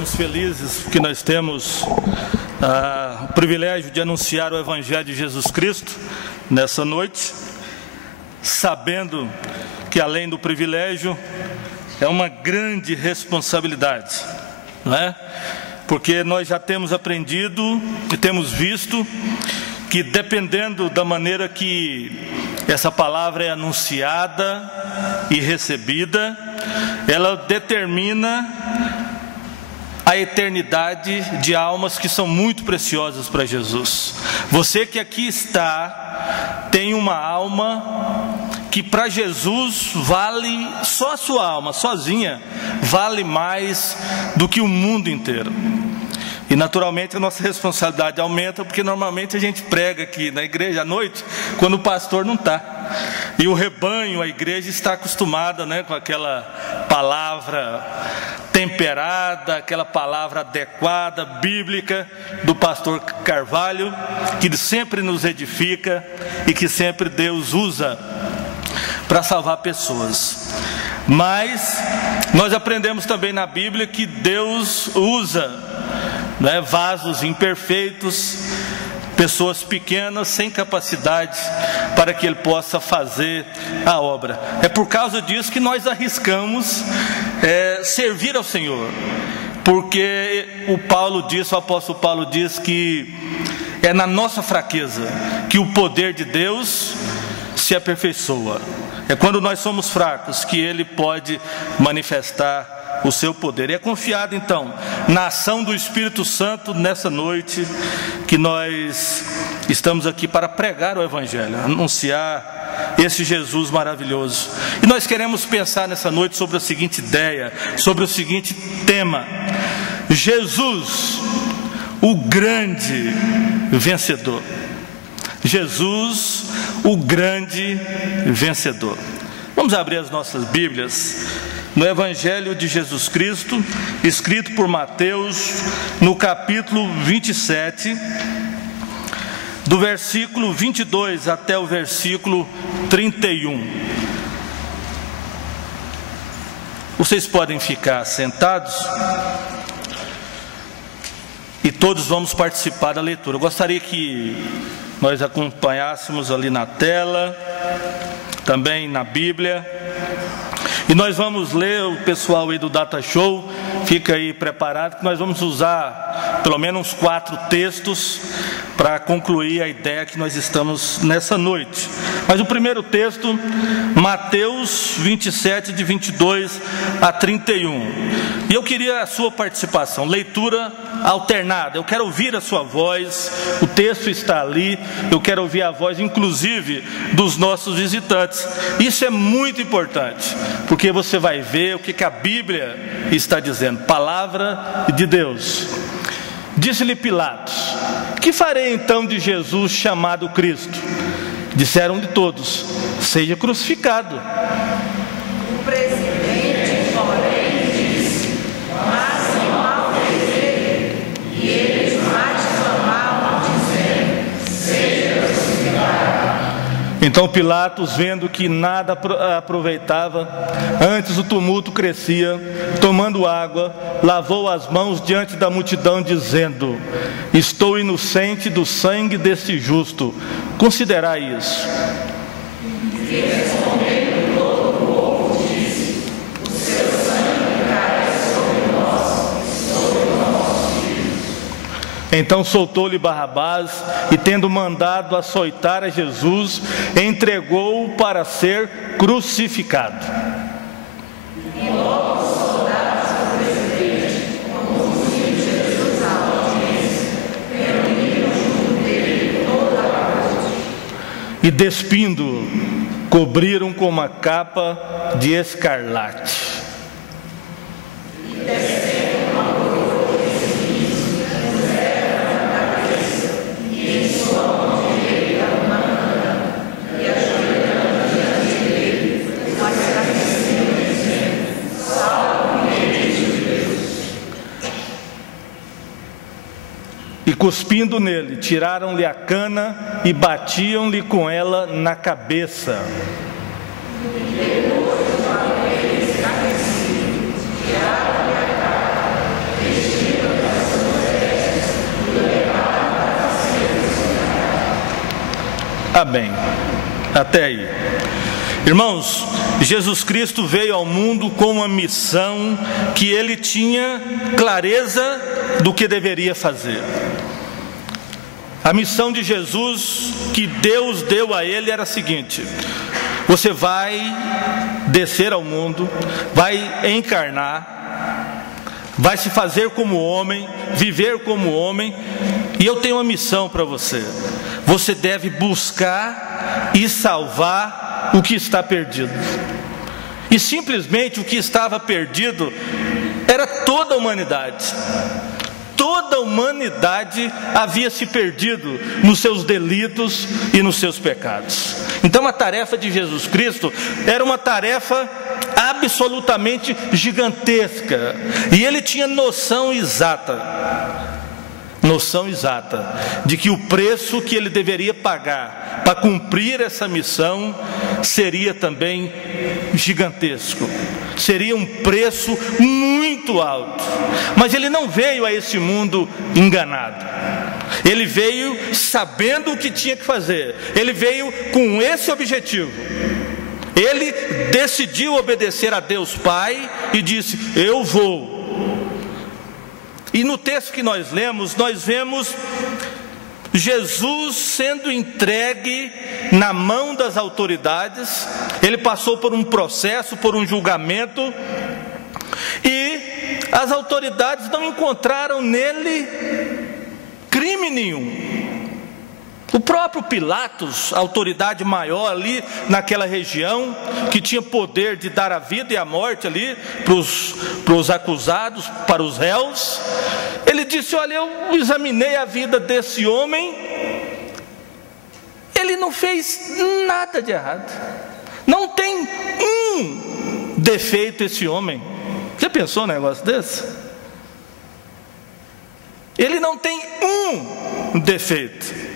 estamos felizes porque nós temos o privilégio de anunciar o Evangelho de Jesus Cristo nessa noite, sabendo que além do privilégio é uma grande responsabilidade, não é? Porque nós já temos aprendido e temos visto que dependendo da maneira que essa palavra é anunciada e recebida, ela determina a eternidade de almas que são muito preciosas para Jesus. Você que aqui está, tem uma alma que para Jesus vale, só a sua alma, sozinha, vale mais do que o mundo inteiro. E naturalmente a nossa responsabilidade aumenta, porque normalmente a gente prega aqui na igreja à noite, quando o pastor não está. E o rebanho, a igreja está acostumada, né, com aquela palavra temperada, aquela palavra adequada, bíblica, do pastor Carvalho, que sempre nos edifica e que sempre Deus usa para salvar pessoas. Mas nós aprendemos também na Bíblia que Deus usa, né, vasos imperfeitos, pessoas pequenas, sem capacidade, para que Ele possa fazer a obra. É por causa disso que nós arriscamos servir ao Senhor, porque o apóstolo Paulo diz que é na nossa fraqueza que o poder de Deus se aperfeiçoa. É quando nós somos fracos que Ele pode manifestar o seu poder. E é confiado então na ação do Espírito Santo nessa noite que nós estamos aqui para pregar o Evangelho, anunciar esse Jesus maravilhoso. E nós queremos pensar nessa noite sobre a seguinte ideia, sobre o seguinte tema: Jesus, o grande vencedor. Jesus, o grande vencedor. Vamos abrir as nossas Bíblias no Evangelho de Jesus Cristo, escrito por Mateus, no capítulo 27, do versículo 22 até o versículo 31. Vocês podem ficar sentados e todos vamos participar da leitura. Eu gostaria que nós acompanhássemos ali na tela, também na Bíblia. E nós vamos ler, o pessoal aí do Data Show, fica aí preparado, que nós vamos usar pelo menos uns 4 textos para concluir a ideia que nós estamos nessa noite. Mas o primeiro texto, Mateus 27, de 22 a 31. E eu queria a sua participação, leitura alternada. Eu quero ouvir a sua voz, o texto está ali, eu quero ouvir a voz, inclusive, dos nossos visitantes. Isso é muito importante, porque você vai ver o que a Bíblia está dizendo, palavra de Deus. Disse-lhe Pilatos: que farei então de Jesus chamado Cristo? Disseram-lhe todos: seja crucificado. O presidente, porém, disse: mas em mau desejo, e eles mais clamavam, dizendo: seja crucificado. Então Pilatos, vendo que nada aproveitava, antes o tumulto crescia, tomando água, lavou as mãos diante da multidão, dizendo: estou inocente do sangue deste justo, considerai isso. E respondendo todo o povo, disse: o seu sangue cai sobre nós e sobre nossos filhos. Então soltou-lhe Barrabás, e tendo mandado açoitar a Jesus, entregou-o para ser crucificado. E logo os soldados do presidente, conduzindo Jesus à audiência, reuniram junto dele toda a corte. E despindo-o, cobriram com uma capa de escarlate. E desceram uma coroa de espinhos, puseram na cabeça, e em sua mão direita uma lâmina, e ajoelhando diante dele, o agradeciam, dizendo: salve, Rei de Deus. E cuspindo nele, tiraram-lhe a cana e batiam-lhe com ela na cabeça. Depois de uma vez escarnecido, tiraram-lhe a capa, Amém. Até aí. Irmãos, Jesus Cristo veio ao mundo com uma missão que ele tinha clareza do que deveria fazer. A missão de Jesus que Deus deu a ele era a seguinte: você vai descer ao mundo, vai encarnar, vai se fazer como homem, viver como homem, e eu tenho uma missão para você. Você deve buscar e salvar o que está perdido. E simplesmente o que estava perdido era toda a humanidade. Toda a humanidade havia se perdido nos seus delitos e nos seus pecados. Então a tarefa de Jesus Cristo era uma tarefa absolutamente gigantesca. E ele tinha noção exata de que o preço que ele deveria pagar para cumprir essa missão seria também gigantesco. Seria um preço muito alto. Mas ele não veio a esse mundo enganado. Ele veio sabendo o que tinha que fazer. Ele veio com esse objetivo. Ele decidiu obedecer a Deus Pai e disse: eu vou. E no texto que nós lemos, nós vemos Jesus sendo entregue na mão das autoridades. Ele passou por um processo, por um julgamento, e as autoridades não encontraram nele crime nenhum. O próprio Pilatos, a autoridade maior ali naquela região, que tinha poder de dar a vida e a morte ali para os acusados, para os réus, ele disse: olha, eu examinei a vida desse homem, ele não fez nada de errado, não tem um defeito esse homem. Já pensou num negócio desse? Ele não tem um defeito.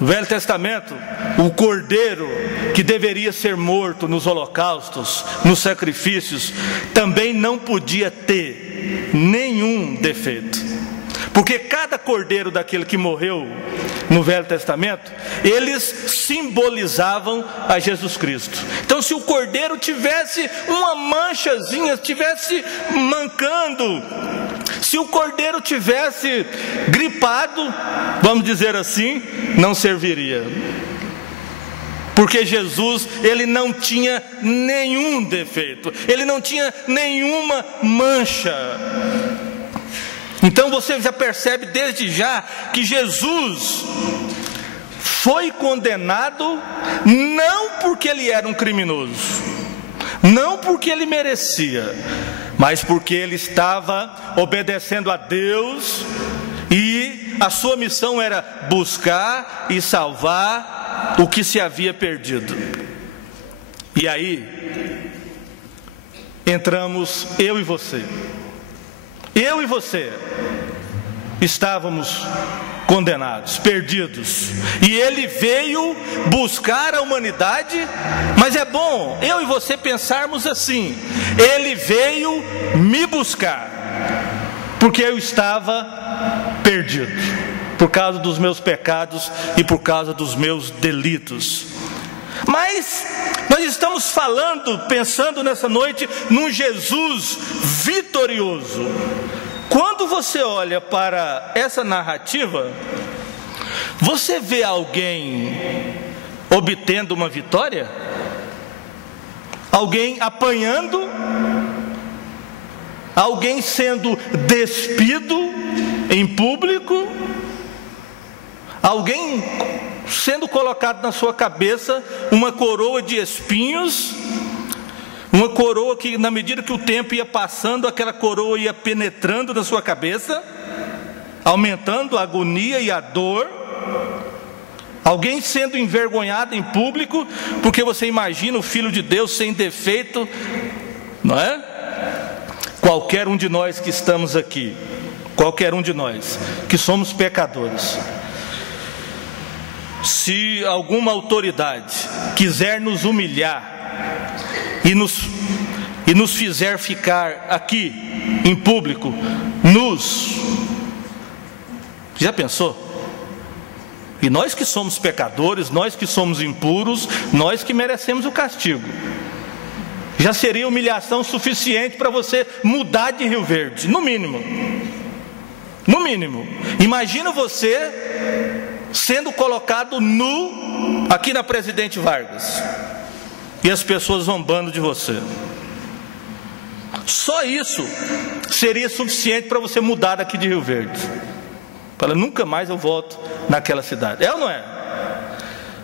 No Velho Testamento, o cordeiro que deveria ser morto nos holocaustos, nos sacrifícios, também não podia ter nenhum defeito. Porque cada cordeiro daquele que morreu no Velho Testamento, eles simbolizavam a Jesus Cristo. Então, se o cordeiro tivesse uma manchazinha, estivesse mancando, se o cordeiro tivesse gripado, vamos dizer assim, não serviria. Porque Jesus, ele não tinha nenhum defeito, ele não tinha nenhuma mancha. Então você já percebe desde já que Jesus foi condenado não porque ele era um criminoso, não porque ele merecia, mas porque ele estava obedecendo a Deus, e a sua missão era buscar e salvar o que se havia perdido. E aí entramos eu e você. Eu e você estávamos condenados, perdidos, e ele veio buscar a humanidade. Mas é bom eu e você pensarmos assim: ele veio me buscar, porque eu estava perdido, por causa dos meus pecados e por causa dos meus delitos. Mas nós estamos pensando nessa noite num Jesus vitorioso. Quando você olha para essa narrativa, você vê alguém obtendo uma vitória? Alguém apanhando? Alguém sendo despido em público? Alguém sendo colocado na sua cabeça uma coroa de espinhos? Uma coroa que, na medida que o tempo ia passando, aquela coroa ia penetrando na sua cabeça, aumentando a agonia e a dor. Alguém sendo envergonhado em público, porque você imagina o Filho de Deus sem defeito, não é? Qualquer um de nós que estamos aqui, qualquer um de nós que somos pecadores, se alguma autoridade quiser nos humilhar e nos fizer ficar aqui em público, já pensou? E nós que somos pecadores, nós que somos impuros, nós que merecemos o castigo. Já seria humilhação suficiente para você mudar de Rio Verde, no mínimo. No mínimo. Imagina você sendo colocado nu aqui na Presidente Vargas e as pessoas zombando de você. Só isso seria suficiente para você mudar daqui de Rio Verde. Fala, nunca mais eu volto naquela cidade. É ou não é?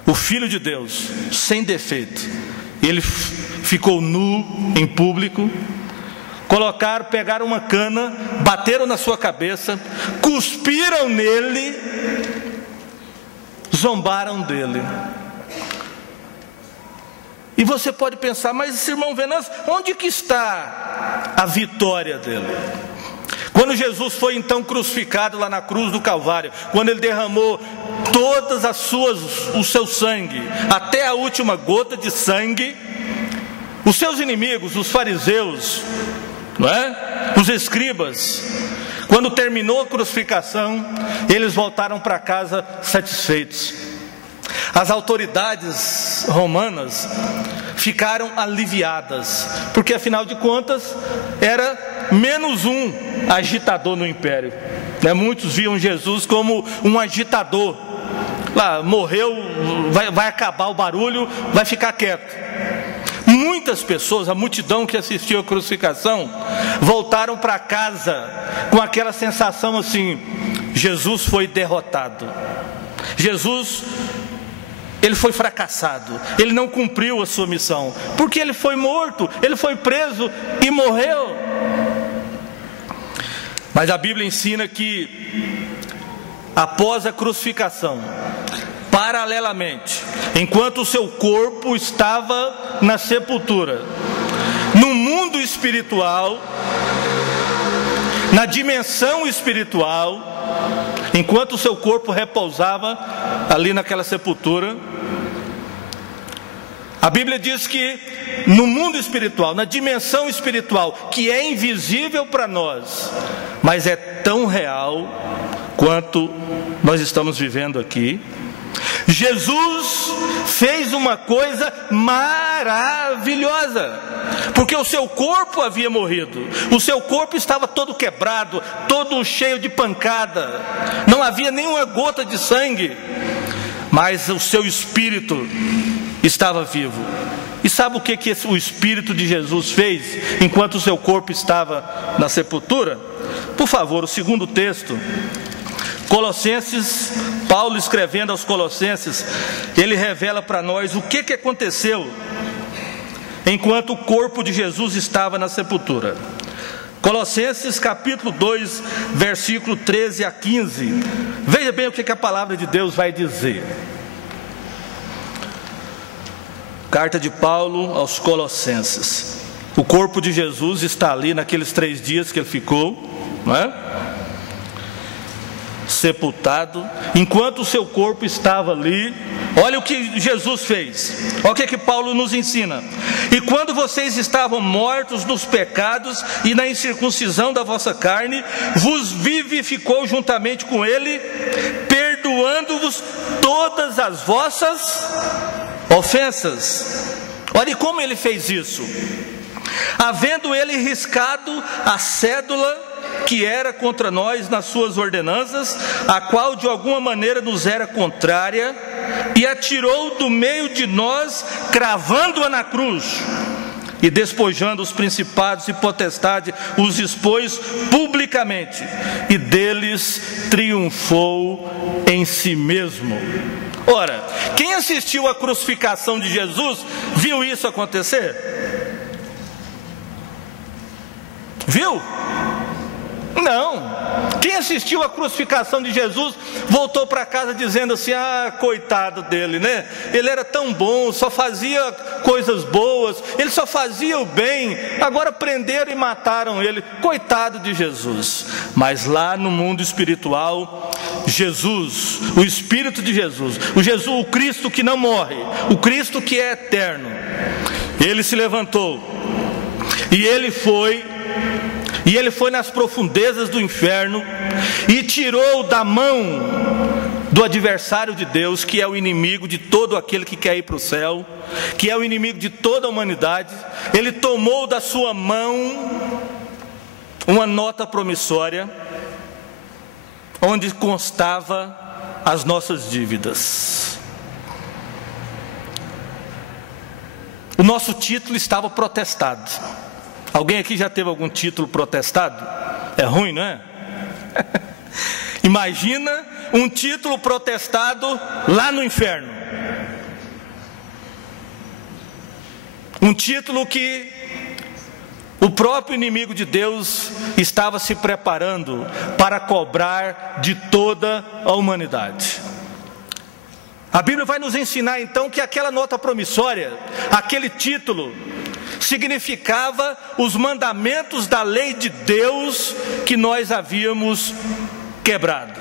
O Filho de Deus, sem defeito, ele ficou nu em público, pegaram uma cana, bateram na sua cabeça, cuspiram nele, zombaram dele. E você pode pensar, mas esse irmão Venâncio, onde que está a vitória dele? Quando Jesus foi então crucificado lá na cruz do Calvário, quando ele derramou todas o seu sangue, até a última gota de sangue, os seus inimigos, os fariseus, não é? Os escribas, quando terminou a crucificação, eles voltaram para casa satisfeitos. As autoridades romanas ficaram aliviadas, porque afinal de contas era menos um agitador no império, né? Muitos viam Jesus como um agitador. Lá, morreu, vai acabar o barulho, vai ficar quieto. Muitas pessoas, a multidão que assistiu à crucificação, voltaram para casa com aquela sensação assim: Jesus foi derrotado, Jesus, ele foi fracassado, ele não cumpriu a sua missão, porque ele foi morto, ele foi preso e morreu. Mas a Bíblia ensina que após a crucificação, paralelamente, enquanto o seu corpo estava na sepultura, no mundo espiritual, na dimensão espiritual, enquanto o seu corpo repousava ali naquela sepultura, a Bíblia diz que no mundo espiritual, na dimensão espiritual, que é invisível para nós, mas é tão real quanto nós estamos vivendo aqui, Jesus fez uma coisa maravilhosa, porque o seu corpo havia morrido, o seu corpo estava todo quebrado, todo cheio de pancada, não havia nenhuma gota de sangue, mas o seu espírito estava vivo. E sabe o que o Espírito de Jesus fez enquanto o seu corpo estava na sepultura? Por favor, o segundo texto, Colossenses, Paulo escrevendo aos Colossenses, ele revela para nós o que aconteceu enquanto o corpo de Jesus estava na sepultura. Colossenses capítulo 2, versículo 13 a 15. Veja bem o que a palavra de Deus vai dizer. Carta de Paulo aos Colossenses. O corpo de Jesus está ali naqueles 3 dias que ele ficou, não é? Sepultado. Enquanto o seu corpo estava ali, olha o que Jesus fez, olha o que Paulo nos ensina: e quando vocês estavam mortos nos pecados e na incircuncisão da vossa carne, vos vivificou juntamente com ele, perdoando-vos todas as vossas ofensas. Olha como ele fez isso: havendo ele riscado a cédula que era contra nós nas suas ordenanças, a qual de alguma maneira nos era contrária, e atirou do meio de nós, cravando-a na cruz, e despojando os principados e potestades, os expôs publicamente, e deles triunfou em si mesmo. Ora, quem assistiu à crucificação de Jesus viu isso acontecer? Viu? Não. Quem assistiu à crucificação de Jesus voltou para casa dizendo assim: ah, coitado dele, né? Ele era tão bom, só fazia coisas boas, ele só fazia o bem, agora prenderam e mataram ele, coitado de Jesus. Mas lá no mundo espiritual, Jesus, o Espírito de Jesus, o Cristo que não morre, o Cristo que é eterno, ele se levantou e ele foi nas profundezas do inferno e tirou da mão do adversário de Deus, que é o inimigo de todo aquele que quer ir para o céu, que é o inimigo de toda a humanidade. Ele tomou da sua mão uma nota promissória, onde constava as nossas dívidas. O nosso título estava protestado. Alguém aqui já teve algum título protestado? É ruim, não é? Imagina um título protestado lá no inferno. Um título que o próprio inimigo de Deus estava se preparando para cobrar de toda a humanidade. A Bíblia vai nos ensinar então que aquela nota promissória, aquele título, significava os mandamentos da lei de Deus que nós havíamos quebrado.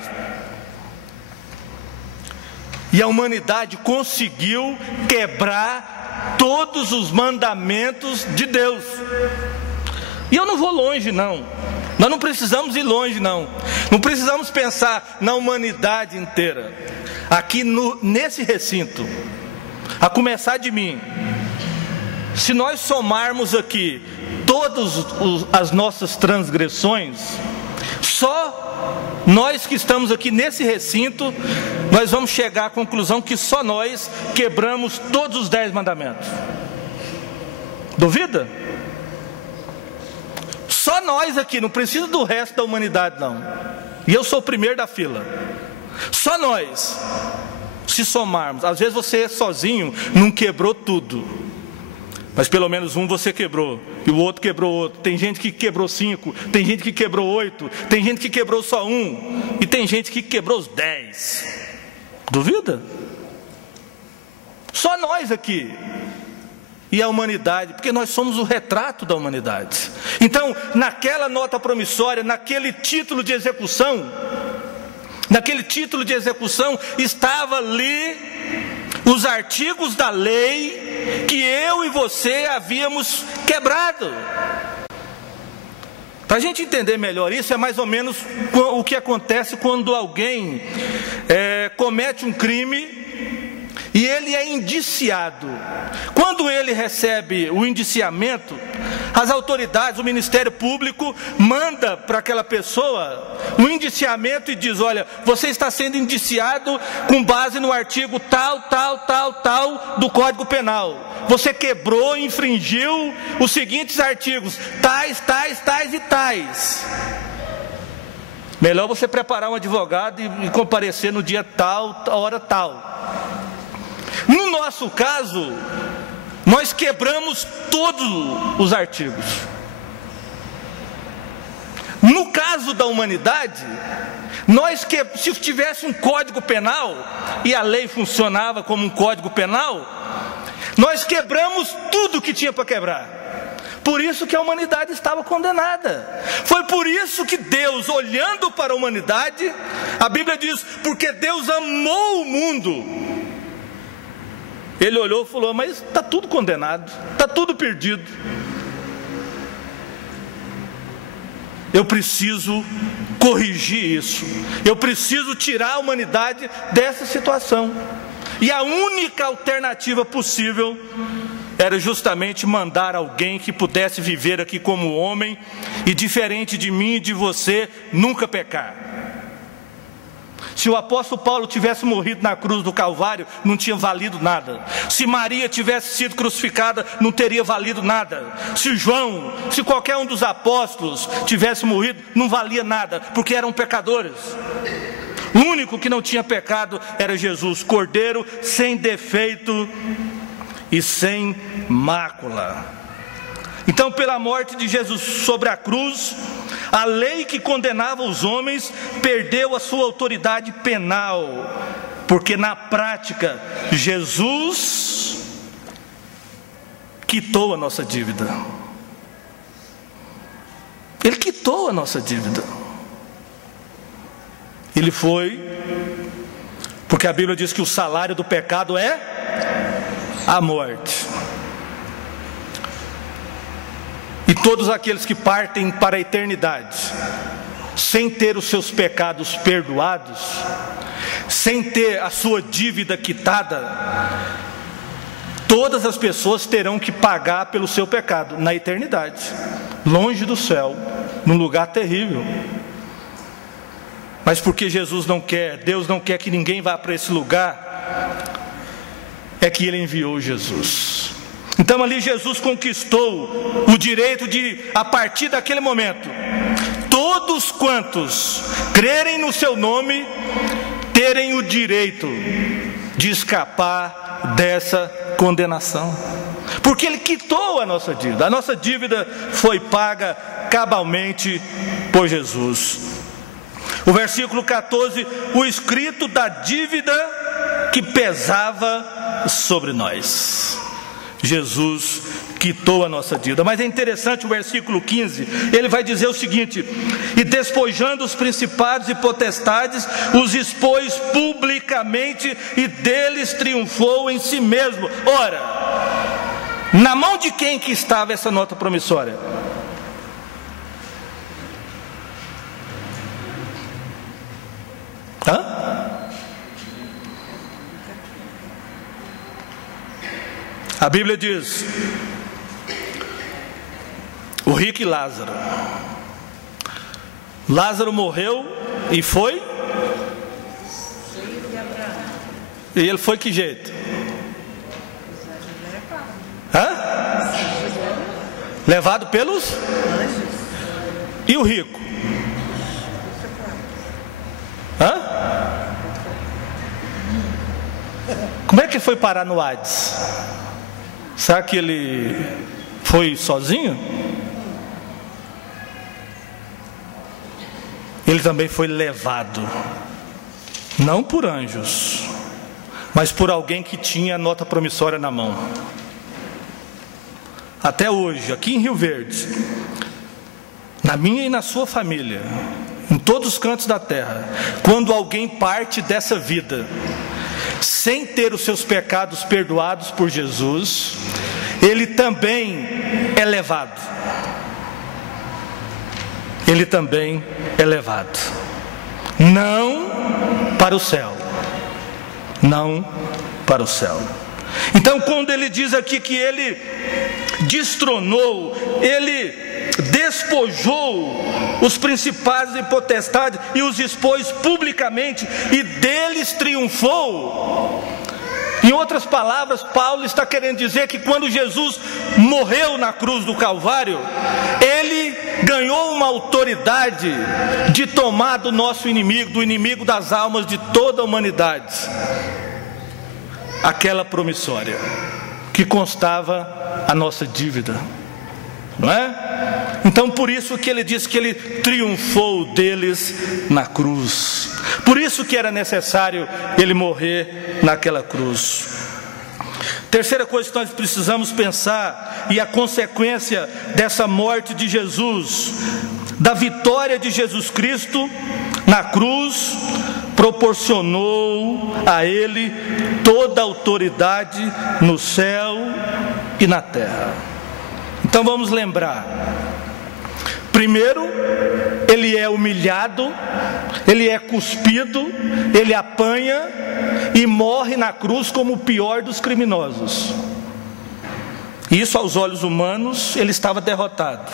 E a humanidade conseguiu quebrar todos os mandamentos de Deus. E eu não vou longe não, nós não precisamos ir longe não precisamos pensar na humanidade inteira. Aqui nesse recinto, a começar de mim, se nós somarmos aqui todas as nossas transgressões, só nós que estamos aqui nesse recinto, nós vamos chegar à conclusão que só nós quebramos todos os 10 mandamentos. Duvida? Só nós aqui, não precisa do resto da humanidade não. E eu sou o primeiro da fila. Só nós, se somarmos. Às vezes você sozinho não quebrou tudo, mas pelo menos um você quebrou, e o outro quebrou outro. Tem gente que quebrou 5, tem gente que quebrou 8, tem gente que quebrou só 1, e tem gente que quebrou os 10. Duvida? Só nós aqui. E a humanidade, porque nós somos o retrato da humanidade. Então, naquela nota promissória, naquele título de execução, estava ali os artigos da lei que eu e você havíamos quebrado. Para a gente entender melhor isso, é mais ou menos o que acontece quando alguém comete um crime e ele é indiciado. Quando ele recebe o indiciamento, as autoridades, o Ministério Público manda para aquela pessoa um indiciamento e diz: olha, você está sendo indiciado com base no artigo tal do Código Penal. Você quebrou, infringiu os seguintes artigos, tais e tais. Melhor você preparar um advogado e comparecer no dia tal, hora tal. No nosso caso, nós quebramos todos os artigos. No caso da humanidade, se tivesse um código penal, e a lei funcionava como um código penal, nós quebramos tudo que tinha para quebrar. Por isso que a humanidade estava condenada. Foi por isso que Deus, olhando para a humanidade, a Bíblia diz, porque Deus amou o mundo. Ele olhou e falou: mas está tudo condenado, está tudo perdido. Eu preciso corrigir isso. Eu preciso tirar a humanidade dessa situação. E a única alternativa possível era justamente mandar alguém que pudesse viver aqui como homem e, diferente de mim e de você, nunca pecar. Se o apóstolo Paulo tivesse morrido na cruz do Calvário, não tinha valido nada. Se Maria tivesse sido crucificada, não teria valido nada. Se João, se qualquer um dos apóstolos tivesse morrido, não valia nada, porque eram pecadores. O único que não tinha pecado era Jesus, Cordeiro sem defeito e sem mácula. Então, pela morte de Jesus sobre a cruz, a lei que condenava os homens perdeu a sua autoridade penal, porque na prática Jesus quitou a nossa dívida. Ele quitou a nossa dívida. Ele foi, porque a Bíblia diz que o salário do pecado é a morte. E todos aqueles que partem para a eternidade sem ter os seus pecados perdoados, sem ter a sua dívida quitada, todas as pessoas terão que pagar pelo seu pecado na eternidade, longe do céu, num lugar terrível. Mas porque Jesus não quer, Deus não quer que ninguém vá para esse lugar, é que Ele enviou Jesus. Então ali Jesus conquistou o direito de, a partir daquele momento, todos quantos crerem no seu nome, terem o direito de escapar dessa condenação. Porque Ele quitou a nossa dívida foi paga cabalmente por Jesus. O versículo 14, o escrito da dívida que pesava sobre nós. Jesus quitou a nossa dívida. Mas é interessante o versículo 15, ele vai dizer o seguinte: e despojando os principados e potestades, os expôs publicamente e deles triunfou em si mesmo. Ora, na mão de quem que estava essa nota promissória? A Bíblia diz: o rico e Lázaro. Lázaro morreu e foi? E ele foi que jeito? Levado pelos? E o rico? Como é que ele foi parar no Hades? Será que ele foi sozinho? Ele também foi levado, não por anjos, mas por alguém que tinha a nota promissória na mão. Até hoje, aqui em Rio Verde, na minha e na sua família, em todos os cantos da terra, quando alguém parte dessa vida sem ter os seus pecados perdoados por Jesus, ele também é levado. Ele também é levado. Não para o céu. Não para o céu. Então, quando ele diz aqui que ele destronou, ele despojou os principados e potestades e os expôs publicamente e deles triunfou. Em outras palavras, Paulo está querendo dizer que quando Jesus morreu na cruz do Calvário, ele ganhou uma autoridade de tomar do nosso inimigo, do inimigo das almas de toda a humanidade, aquela promissória que constava a nossa dívida, não é? Então por isso que ele diz que ele triunfou deles na cruz. Por isso que era necessário ele morrer naquela cruz. Terceira coisa que nós precisamos pensar, e a consequência dessa morte de Jesus, da vitória de Jesus Cristo na cruz, proporcionou a ele toda a autoridade no céu e na terra. Então vamos lembrar. Primeiro, ele é humilhado, ele é cuspido, ele apanha e morre na cruz como o pior dos criminosos. Isso aos olhos humanos, ele estava derrotado.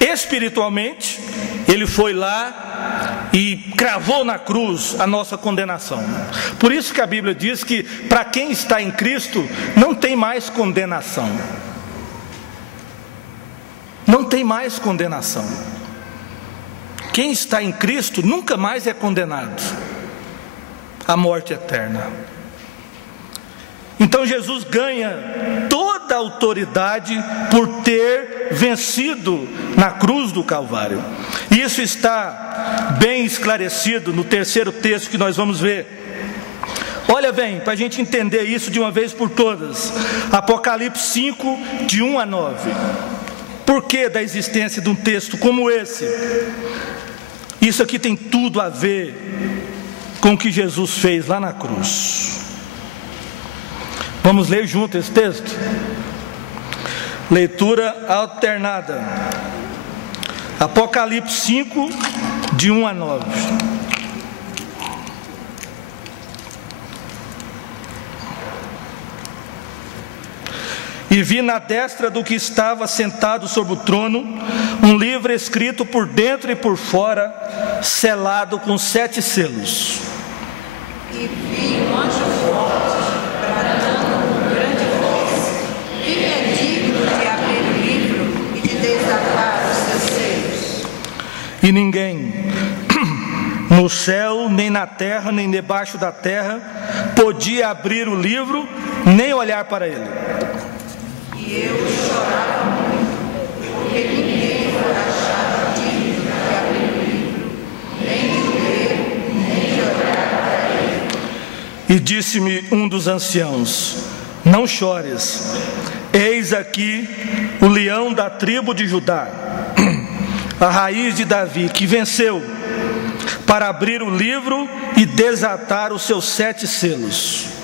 Espiritualmente, ele foi lá e cravou na cruz a nossa condenação. Por isso que a Bíblia diz que para quem está em Cristo, não tem mais condenação. Não tem mais condenação. Quem está em Cristo nunca mais é condenado à morte eterna. Então Jesus ganha toda a autoridade por ter vencido na cruz do Calvário. E isso está bem esclarecido no terceiro texto que nós vamos ver. Olha bem, para a gente entender isso de uma vez por todas. Apocalipse 5, de 1 a 9. Por que da existência de um texto como esse? Isso aqui tem tudo a ver com o que Jesus fez lá na cruz. Vamos ler junto esse texto? Leitura alternada. Apocalipse 5, de 1 a 9. E vi na destra do que estava sentado sobre o trono um livro escrito por dentro e por fora, selado com 7 selos. E vi um anjo forte, bradando com grande voz: quem é digno de abrir o livro e de desatar os seus selos? E ninguém, no céu, nem na terra, nem debaixo da terra, podia abrir o livro, nem olhar para ele. E eu chorava muito, porque ninguém foi achado digno de abrir o livro, nem de ler, nem de olhar para ele. E disse-me um dos anciãos: não chores, eis aqui o leão da tribo de Judá, a raiz de Davi, que venceu, para abrir o livro e desatar os seus 7 selos.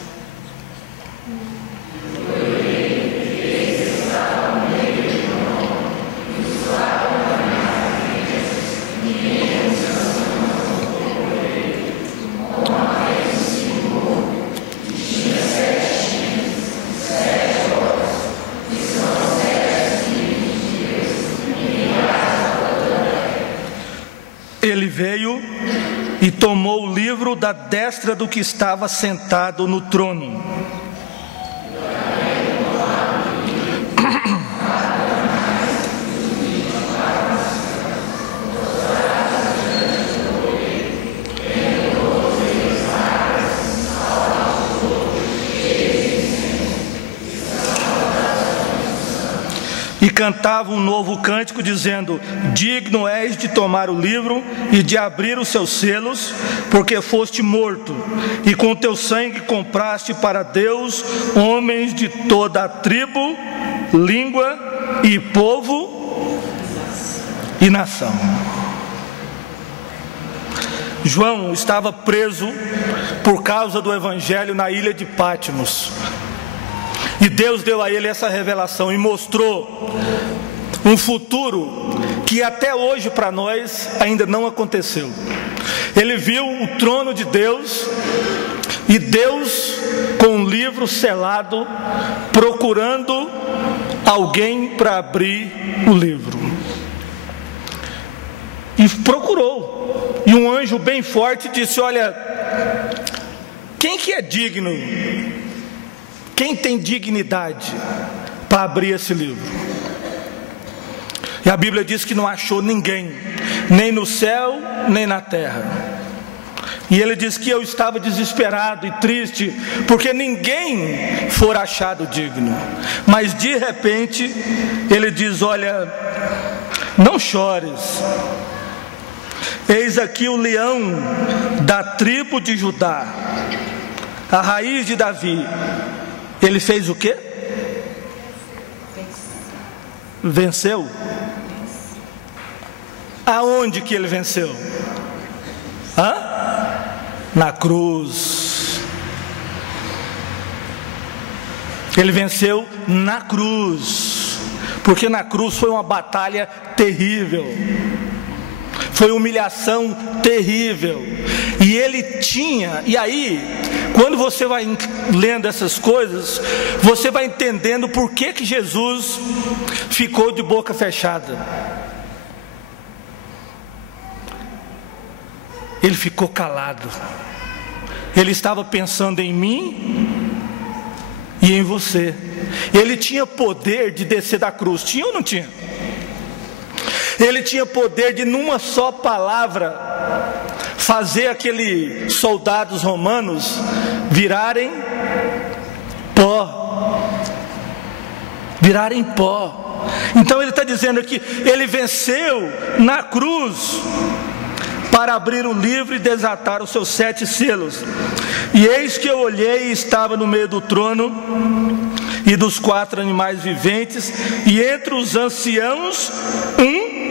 Ele veio e tomou o livro da destra do que estava sentado no trono. E cantava um novo cântico, dizendo: digno és de tomar o livro e de abrir os seus selos, porque foste morto, e com teu sangue compraste para Deus homens de toda a tribo, língua e povo e nação. João estava preso por causa do evangelho na ilha de Patmos. E Deus deu a ele essa revelação e mostrou um futuro que até hoje para nós ainda não aconteceu. Ele viu o trono de Deus e Deus com um livro selado, procurando alguém para abrir o livro. E procurou. E um anjo bem forte disse: olha, quem que é digno? Quem tem dignidade para abrir esse livro? E a Bíblia diz que não achou ninguém, nem no céu, nem na terra. E ele diz que eu estava desesperado e triste, porque ninguém for achado digno. Mas de repente, ele diz: olha, não chores. Eis aqui o leão da tribo de Judá, a raiz de Davi. Ele fez o quê? Venceu. Aonde que ele venceu? Na cruz. Ele venceu na cruz, porque na cruz foi uma batalha terrível, foi humilhação terrível. E ele tinha, e aí, quando você vai lendo essas coisas, você vai entendendo por que que Jesus ficou de boca fechada. Ele ficou calado. Ele estava pensando em mim e em você. Ele tinha poder de descer da cruz, tinha ou não tinha? Ele tinha poder de, numa só palavra, fazer aqueles soldados romanos virarem pó. Virarem pó. Então ele está dizendo aqui, ele venceu na cruz para abrir o livro e desatar os seus 7 selos. E eis que eu olhei e estava no meio do trono e dos 4 animais viventes, e entre os anciãos um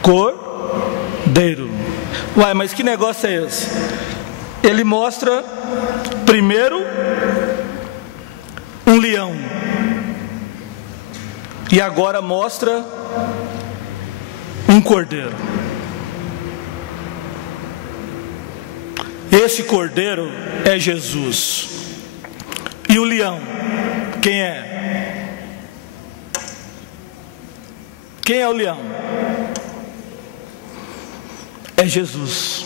cordeiro. Uai, mas que negócio é esse? Ele mostra primeiro um leão, e agora mostra um cordeiro. Esse cordeiro é Jesus. E o leão, quem é? Quem é o leão? É Jesus.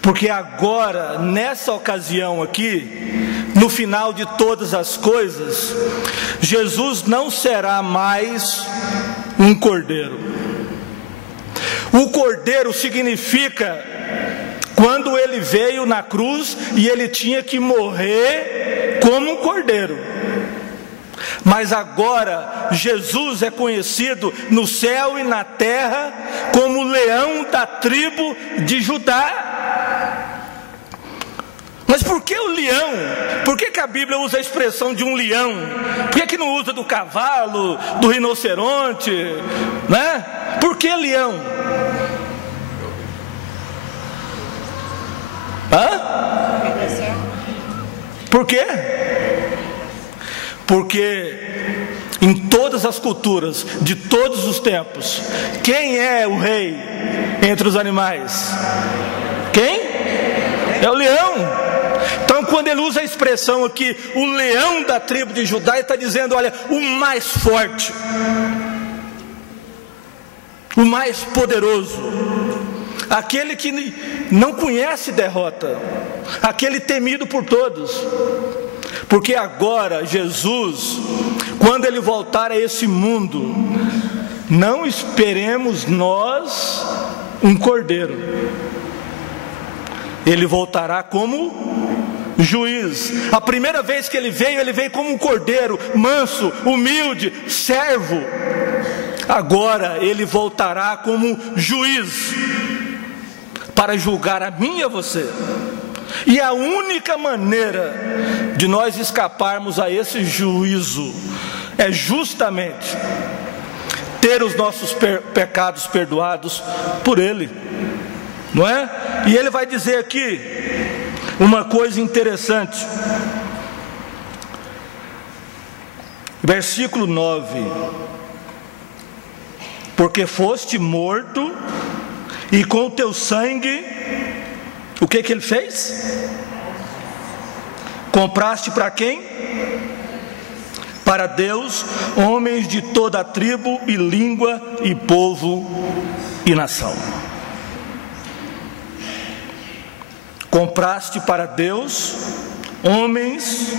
Porque agora, nessa ocasião aqui, no final de todas as coisas, Jesus não será mais um cordeiro. O cordeiro significa quando ele veio na cruz e ele tinha que morrer como um cordeiro. Mas agora Jesus é conhecido no céu e na terra como o leão da tribo de Judá. Mas por que o leão? Por que a Bíblia usa a expressão de um leão? Por que não usa do cavalo, do rinoceronte, né? Por que leão? Por quê? Porque em todas as culturas, de todos os tempos, quem é o rei entre os animais? Quem? É o leão. Então quando ele usa a expressão aqui, o leão da tribo de Judá, ele está dizendo, olha, o mais forte, o mais poderoso, aquele que não conhece derrota, aquele temido por todos. Porque agora Jesus, quando ele voltar a esse mundo, não esperemos nós um cordeiro. Ele voltará como juiz. A primeira vez que ele veio como um cordeiro, manso, humilde, servo. Agora ele voltará como juiz, para julgar a mim e a você. E a única maneira de nós escaparmos a esse juízo é justamente ter os nossos pecados perdoados por Ele, não é? E Ele vai dizer aqui uma coisa interessante, versículo 9: porque foste morto, e com o teu sangue, o que Ele fez? Compraste para quem? Para Deus, homens de toda a tribo e língua e povo e nação. Compraste para Deus homens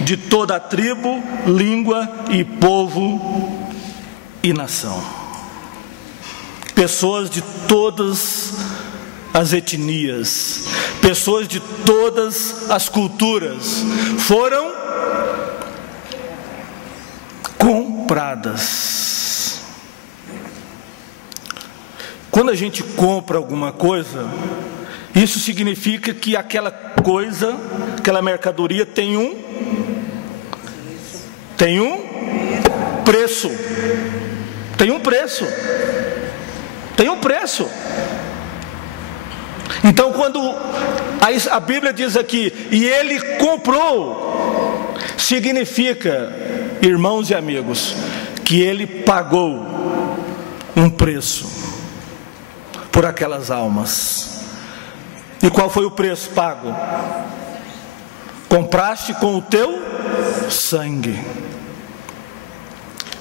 de toda a tribo, língua e povo e nação. Pessoas de todas as etnias, pessoas de todas as culturas foram compradas. Quando a gente compra alguma coisa, isso significa que aquela coisa, aquela mercadoria tem um preço. Tem um preço. Tem um preço. Então quando a Bíblia diz aqui, e ele comprou, significa, irmãos e amigos, que ele pagou um preço por aquelas almas. E qual foi o preço pago? Compraste com o teu sangue.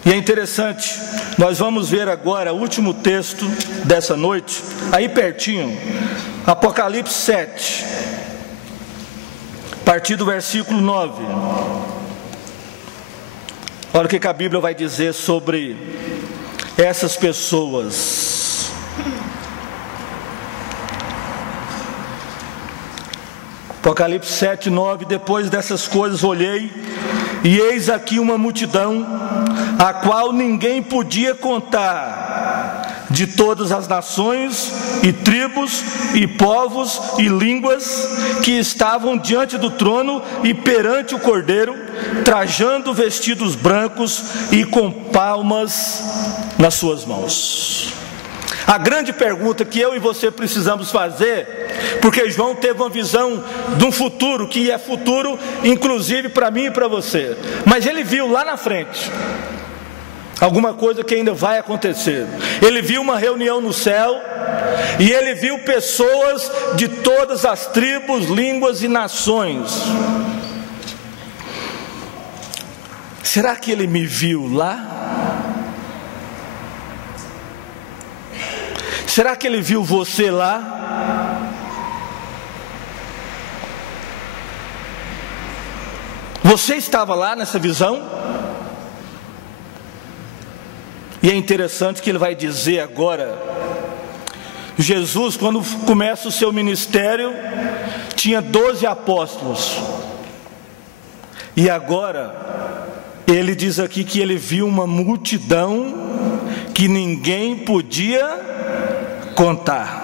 E é interessante, nós vamos ver agora o último texto dessa noite, aí pertinho, Apocalipse 7, a partir do versículo 9. Olha o que a Bíblia vai dizer sobre essas pessoas. Apocalipse 7, 9: depois dessas coisas olhei, e eis aqui uma multidão, a qual ninguém podia contar, de todas as nações, e tribos, e povos, e línguas, que estavam diante do trono e perante o Cordeiro, trajando vestidos brancos e com palmas nas suas mãos. A grande pergunta que eu e você precisamos fazer, porque João teve uma visão de um futuro, que é futuro inclusive para mim e para você, mas ele viu lá na frente alguma coisa que ainda vai acontecer. Ele viu uma reunião no céu, e ele viu pessoas de todas as tribos, línguas e nações. Será que ele me viu lá? Será que ele viu você lá? Você estava lá nessa visão? E é interessante que ele vai dizer agora, Jesus, quando começa o seu ministério, tinha 12 apóstolos, e agora ele diz aqui que ele viu uma multidão que ninguém podia contar.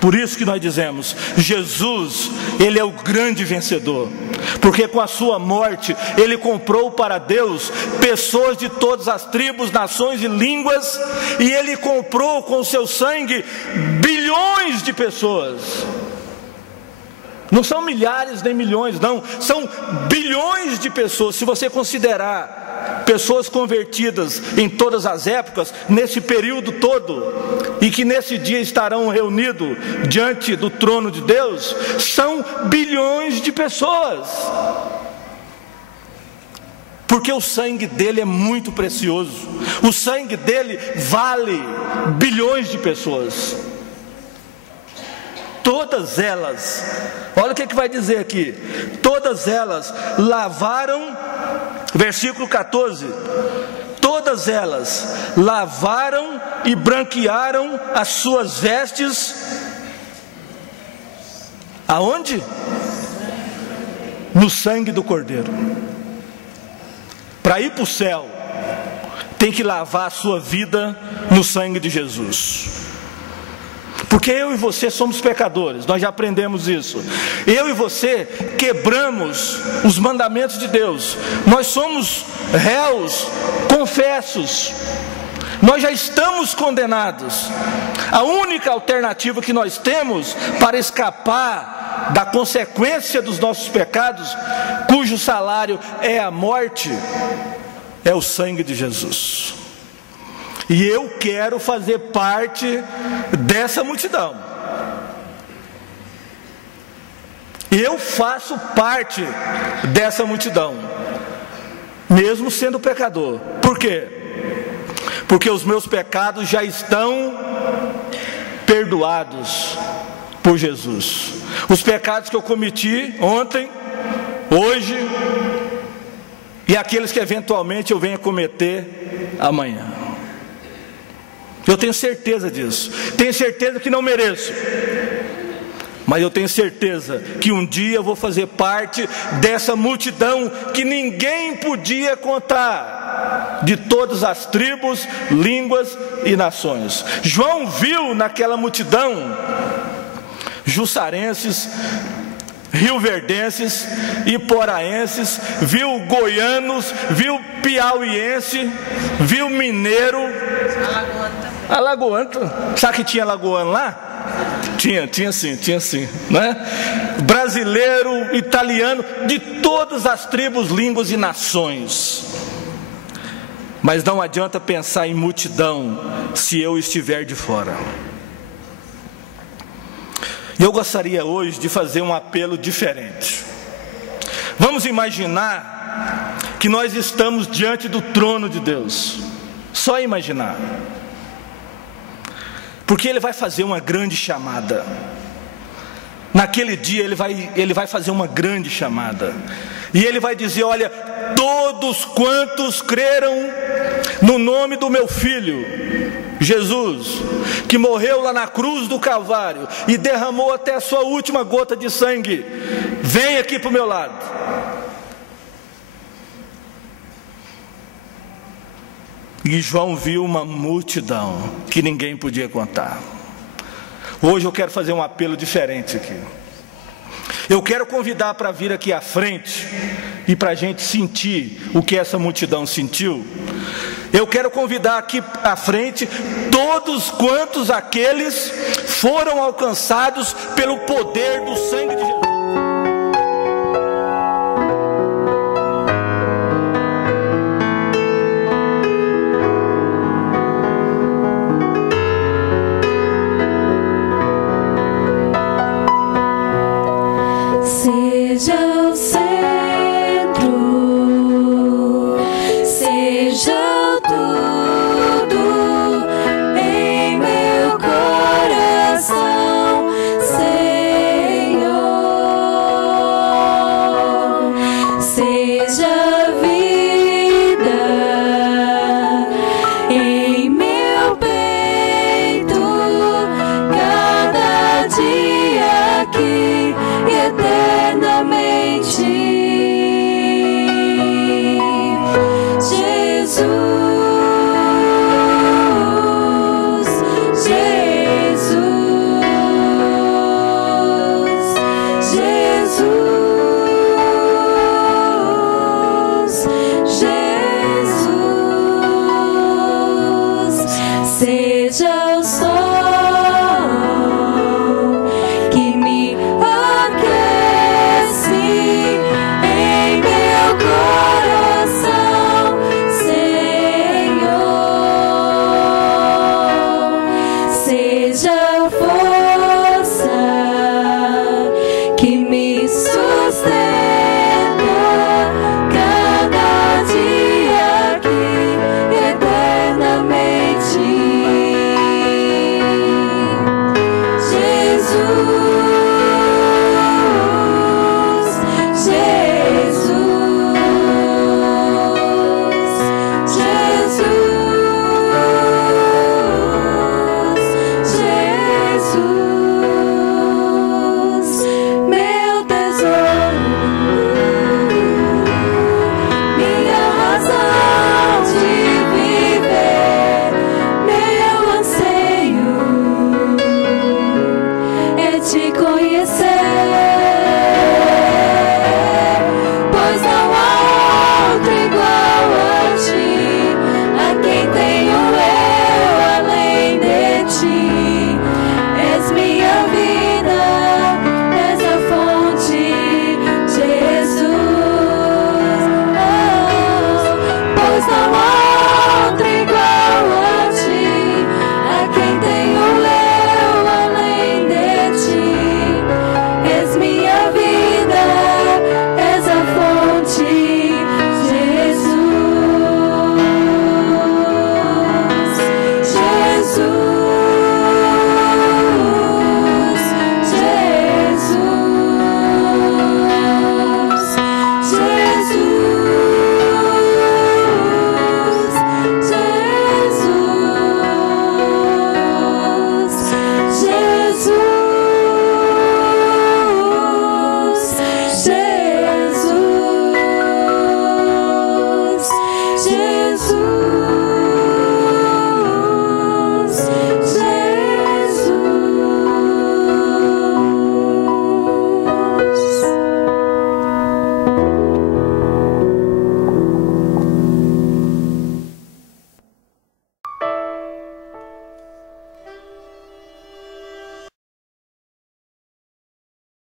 Por isso que nós dizemos, Jesus, ele é o grande vencedor, porque com a sua morte, ele comprou para Deus pessoas de todas as tribos, nações e línguas, e ele comprou com o seu sangue bilhões de pessoas. Não são milhares nem milhões, não, são bilhões de pessoas. Se você considerar pessoas convertidas em todas as épocas, nesse período todo, e que nesse dia estarão reunidos diante do trono de Deus, são bilhões de pessoas, porque o sangue dele é muito precioso, o sangue dele vale bilhões de pessoas. Todas elas, olha o que vai dizer aqui, todas elas lavaram, versículo 14, todas elas lavaram e branquearam as suas vestes, aonde? No sangue do Cordeiro. Para ir para o céu, tem que lavar a sua vida no sangue de Jesus. Porque eu e você somos pecadores, nós já aprendemos isso. Eu e você quebramos os mandamentos de Deus. Nós somos réus, confessos. Nós já estamos condenados. A única alternativa que nós temos para escapar da consequência dos nossos pecados, cujo salário é a morte, é o sangue de Jesus. E eu quero fazer parte dessa multidão. Eu faço parte dessa multidão, mesmo sendo pecador. Por quê? Porque os meus pecados já estão perdoados por Jesus. Os pecados que eu cometi ontem, hoje, e aqueles que eventualmente eu venha cometer amanhã. Eu tenho certeza disso. Tenho certeza que não mereço, mas eu tenho certeza que um dia eu vou fazer parte dessa multidão que ninguém podia contar, de todas as tribos, línguas e nações. João viu naquela multidão jussarenses, rioverdenses, iporaenses, viu goianos, viu piauiense, viu mineiro, alagoano. Sabe que tinha alagoano lá? Tinha sim, né? Brasileiro, italiano, de todas as tribos, línguas e nações. Mas não adianta pensar em multidão se eu estiver de fora. E eu gostaria hoje de fazer um apelo diferente. Vamos imaginar que nós estamos diante do trono de Deus. Só imaginar. Porque Ele vai fazer uma grande chamada. Naquele dia Ele vai fazer uma grande chamada. E Ele vai dizer: olha, todos quantos creram no nome do meu Filho Jesus, que morreu lá na cruz do Calvário e derramou até a sua última gota de sangue, vem aqui para o meu lado. E João viu uma multidão que ninguém podia contar. Hoje eu quero fazer um apelo diferente aqui. Eu quero convidar para vir aqui à frente e para a gente sentir o que essa multidão sentiu. Eu quero convidar aqui à frente todos quantos aqueles foram alcançados pelo poder do sangue de Jesus.